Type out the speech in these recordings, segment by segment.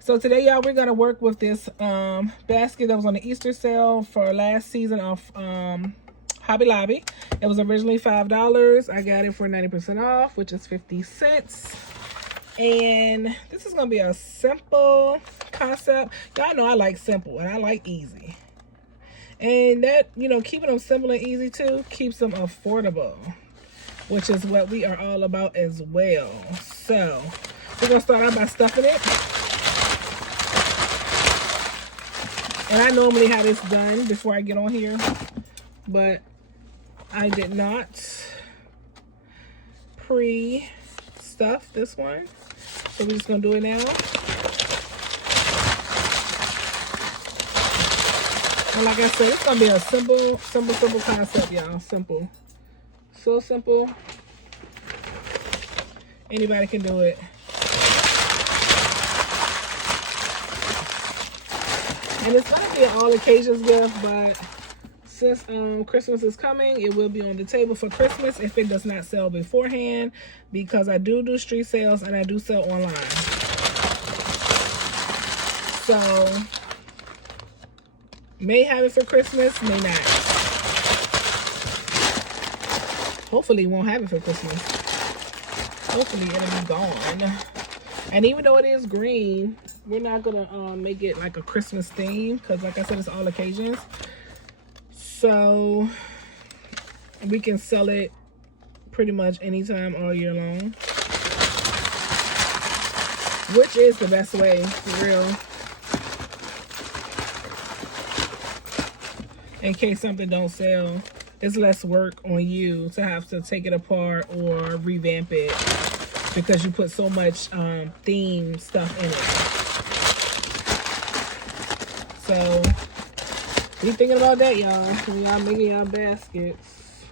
So today, y'all, we're gonna work with this basket that was on the Easter sale for last season of Hobby Lobby. It was originally $5. I got it for 90% off, which is 50 cents. And this is gonna be a simple concept. Y'all know I like simple and I like easy. And that, you know, keeping them simple and easy too keeps them affordable, which is what we are all about as well. So we're gonna start out by stuffing it. And I normally have this done before I get on here, but I did not pre-stuff this one. So we're just gonna do it now. And like I said, it's gonna be a simple concept, y'all. Simple. So simple. Anybody can do it. And it's gonna be an all occasions gift, but since Christmas is coming, it will be on the table for Christmas if it does not sell beforehand, because I do street sales and I do sell online. So may have it for Christmas, may not. Hopefully won't have it for Christmas. Hopefully it'll be gone. And even though it is green, we're not gonna make it like a Christmas theme, because like I said, it's all occasions. So we can sell it pretty much anytime all year long, which is the best way, for real. In case something don't sell, it's less work on you to have to take it apart or revamp it because you put so much theme stuff in it. So be thinking about that, y'all, when y'all making y'all baskets.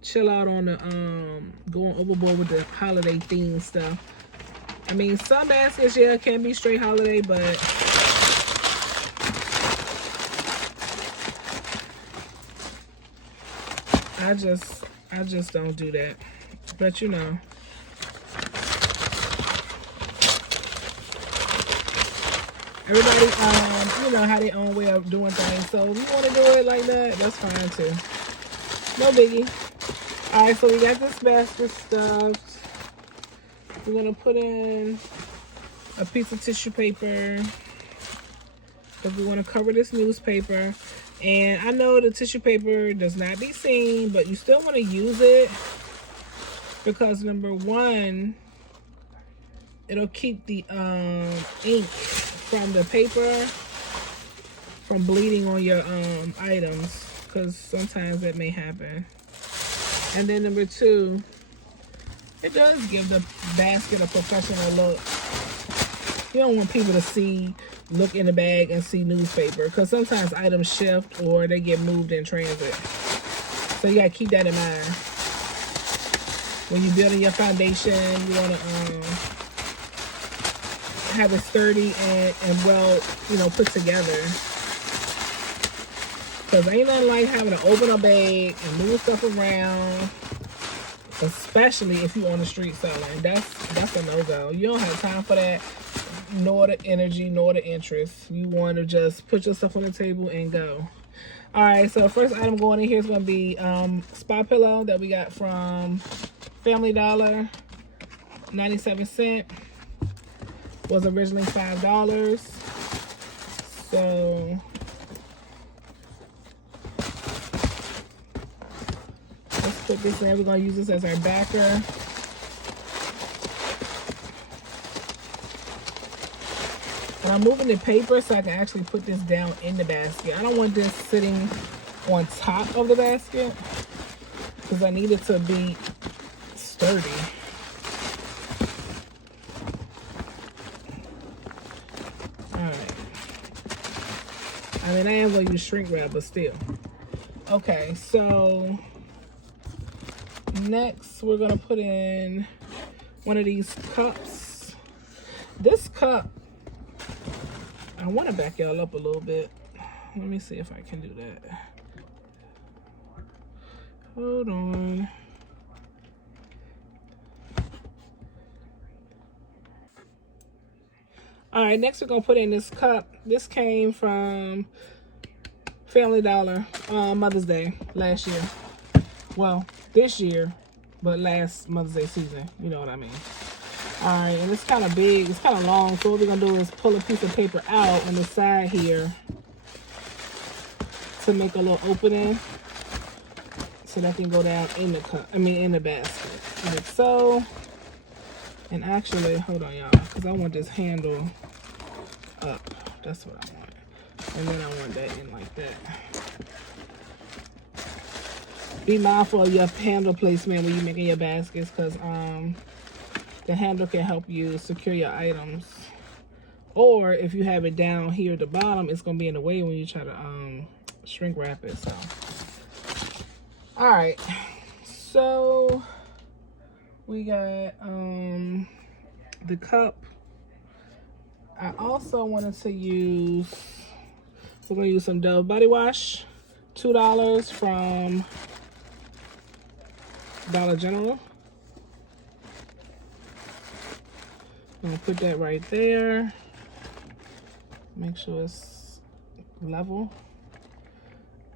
Chill out on the going overboard with the holiday theme stuff. I mean, some baskets, yeah, can be straight holiday, but I just don't do that. But you know. Everybody, you know, have their own way of doing things. So if you want to do it like that, that's fine too. No biggie. All right, so we got this basket stuffed. We're gonna put in a piece of tissue paper because we want to cover this newspaper. And I know the tissue paper does not be seen, but you still want to use it because number one, it'll keep the ink from the paper from bleeding on your items, because sometimes that may happen. And then number two, it does give the basket a professional look. You don't want people to look in the bag and see newspaper, because sometimes items shift or they get moved in transit. So you gotta keep that in mind. When you're building your foundation, you wanna have it sturdy and well, you know, put together. Because ain't nothing like having to open a bag and move stuff around, especially if you're on the street selling. That's a no-go. You don't have time for that, nor the energy, nor the interest. You want to just put your stuff on the table and go. All right, so first item going in here is going to be Spa Pillow that we got from Family Dollar, 97 cents. Was originally $5. So let's put this in. We're going to use this as our backer. And I'm moving the paper so I can actually put this down in the basket. I don't want this sitting on top of the basket because I need it to be sturdy. I mean, I am going to use shrink wrap, but still. Okay, so next we're going to put in one of these cups. This cup, I want to back y'all up a little bit. Let me see if I can do that. Hold on. All right, next we're gonna put in this cup. This came from Family Dollar, Mother's Day last year. Well, this year, but last Mother's Day season. You know what I mean. All right, and it's kind of big. It's kind of long. So what we're gonna do is pull a piece of paper out on the side here to make a little opening, so that can go down in the cup. I mean, in the basket, like so. And actually, hold on, y'all, because I want this handle up. That's what I want. And then I want that in like that. Be mindful of your handle placement when you're making your baskets, because the handle can help you secure your items. Or if you have it down here at the bottom, it's going to be in the way when you try to shrink wrap it. So, all right. So we got the cup. I also wanted to use, we're going to use some Dove body wash, $2 from Dollar General. I'm going to put that right there. Make sure it's level.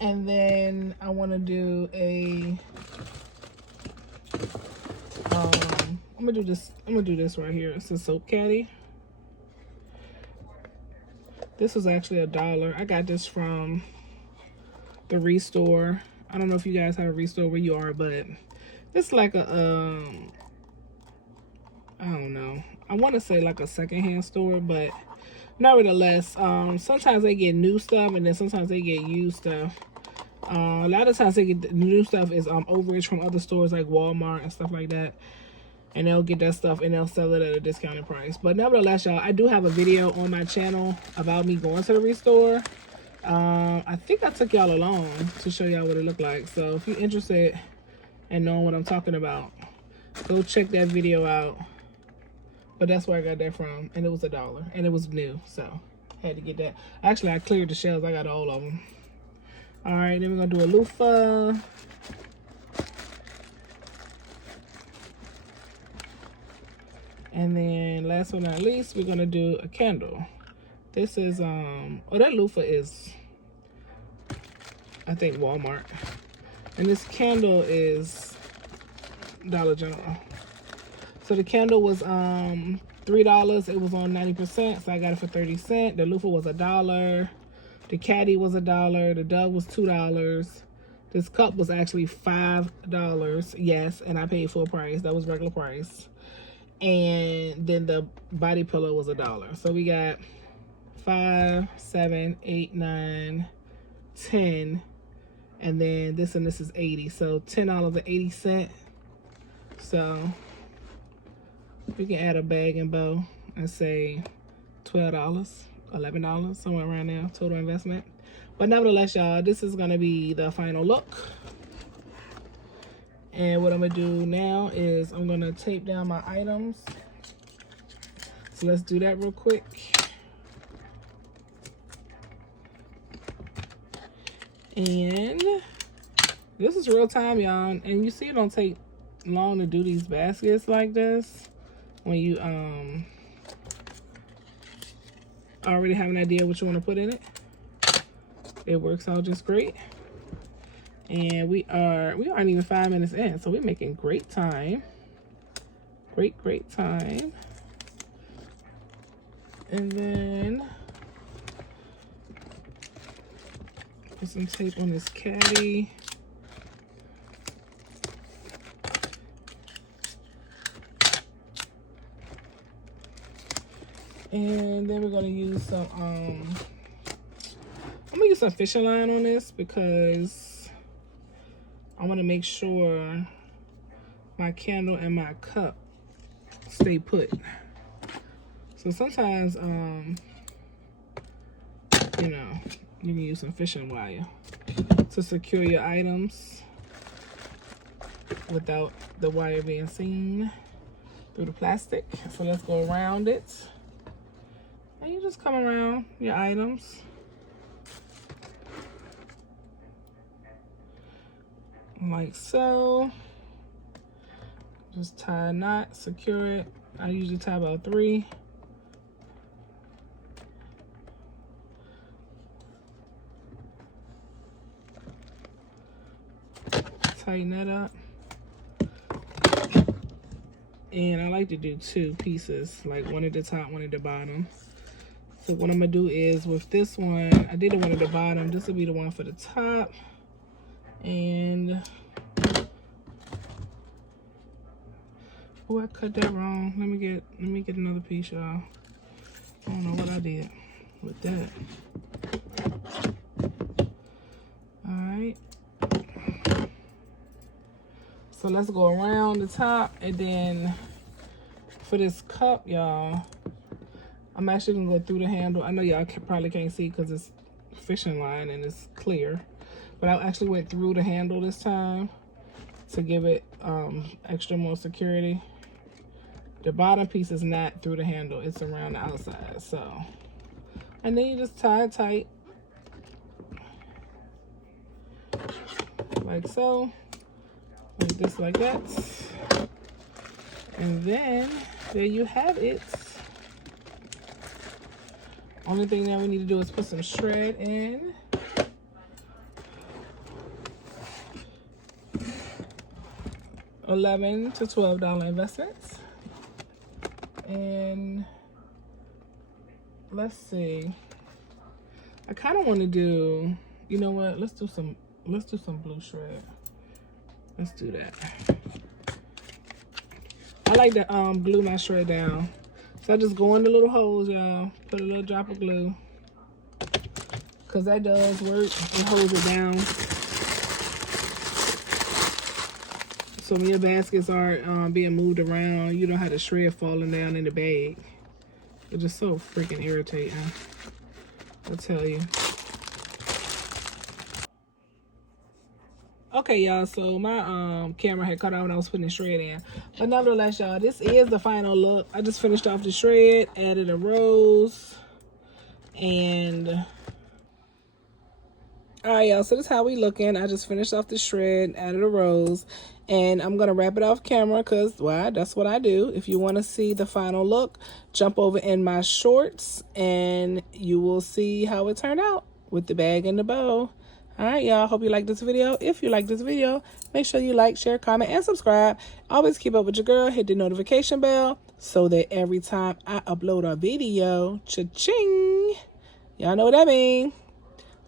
And then I want to do a I'm gonna do this right here. It's a soap caddy. This was actually $1. I got this from the Restore. I don't know if you guys have a Restore where you are, but it's like a I don't know. I want to say like a secondhand store, but nevertheless, sometimes they get new stuff and then sometimes they get used stuff. A lot of times they get the new stuff is overage from other stores like Walmart and stuff like that. And they'll get that stuff and they'll sell it at a discounted price. But nevertheless, y'all, I do have a video on my channel about me going to the Restore. I think I took y'all along to show y'all what it looked like. So if you're interested in knowing what I'm talking about, go check that video out. But that's where I got that from. And it was $1. And it was new. So I had to get that. Actually, I cleared the shelves. I got all of them. All right, then we're going to do a loofah. And then last but not least, we're gonna do a candle. This is oh, that loofah is, I think, Walmart. And this candle is Dollar General. So the candle was $3. It was on 90%, so I got it for 30 cents. The loofah was $1. The caddy was $1. The Dove was $2. This cup was actually $5. Yes, and I paid full price. That was regular price. And then the body pillow was $1. So we got 5, 7, 8, 9, 10, and then this and this is 80. So $10.80. So we can add a bag and bow and say $12, $11, somewhere around there, total investment. But nevertheless, y'all, this is gonna be the final look. And what I'm gonna do now is I'm gonna tape down my items. So let's do that real quick. And this is real time, y'all. And you see it don't take long to do these baskets like this. When you already have an idea what you want to put in it. It works out just great. And we aren't even 5 minutes in, so we're making great time. Great time. And then put some tape on this caddy. And then we're gonna use some I'm gonna use some fishing line on this because I want to make sure my candle and my cup stay put. So sometimes, you know, you can use some fishing wire to secure your items without the wire being seen through the plastic. So let's go around it. And you just come around your items. Like so. Just tie a knot, secure it. I usually tie about 3. tighten that up. And I like to do 2 pieces, like one at the top, one at the bottom. So what I'm gonna do is with this one, I did the one at the bottom. This will be the one for the top. And oh, I cut that wrong. Let me get another piece, y'all. I don't know what I did with that. All right. So let's go around the top, and then for this cup, y'all, I'm actually gonna go through the handle. I know y'all probably can't see because it's fishing line and it's clear, but I actually went through the handle this time to give it extra more security. The bottom piece is not through the handle, it's around the outside. So, and then you just tie it tight like so. Like this, like that. And then there you have it. Only thing that we need to do is put some shred in. $11 to $12 investments. And let's see. I kind of want to do, you know what? Let's do some blue shred. Let's do that. I like to glue my shred down. So I just go in the little holes, y'all. Put a little drop of glue. Because that does work. It holds it down. So when your baskets are being moved around, you don't have the shred falling down in the bag. It's just so freaking irritating. I'll tell you. Okay, y'all, so my camera had cut out when I was putting the shred in. But nevertheless, y'all, this is the final look. I just finished off the shred, added a rose, and all right, y'all, so this is how we looking. I just finished off the shred, added a rose, and I'm gonna wrap it off camera because, well, that's what I do. If you want to see the final look, jump over in my shorts and you will see how it turned out with the bag and the bow. All right, y'all, hope you like this video. If you like this video, make sure you like, share, comment, and subscribe. Always keep up with your girl. Hit the notification bell so that every time I upload a video, cha-ching, y'all know what that means.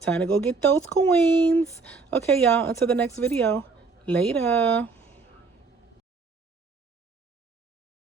Time to go get those coins. Okay, y'all, until the next video. Later.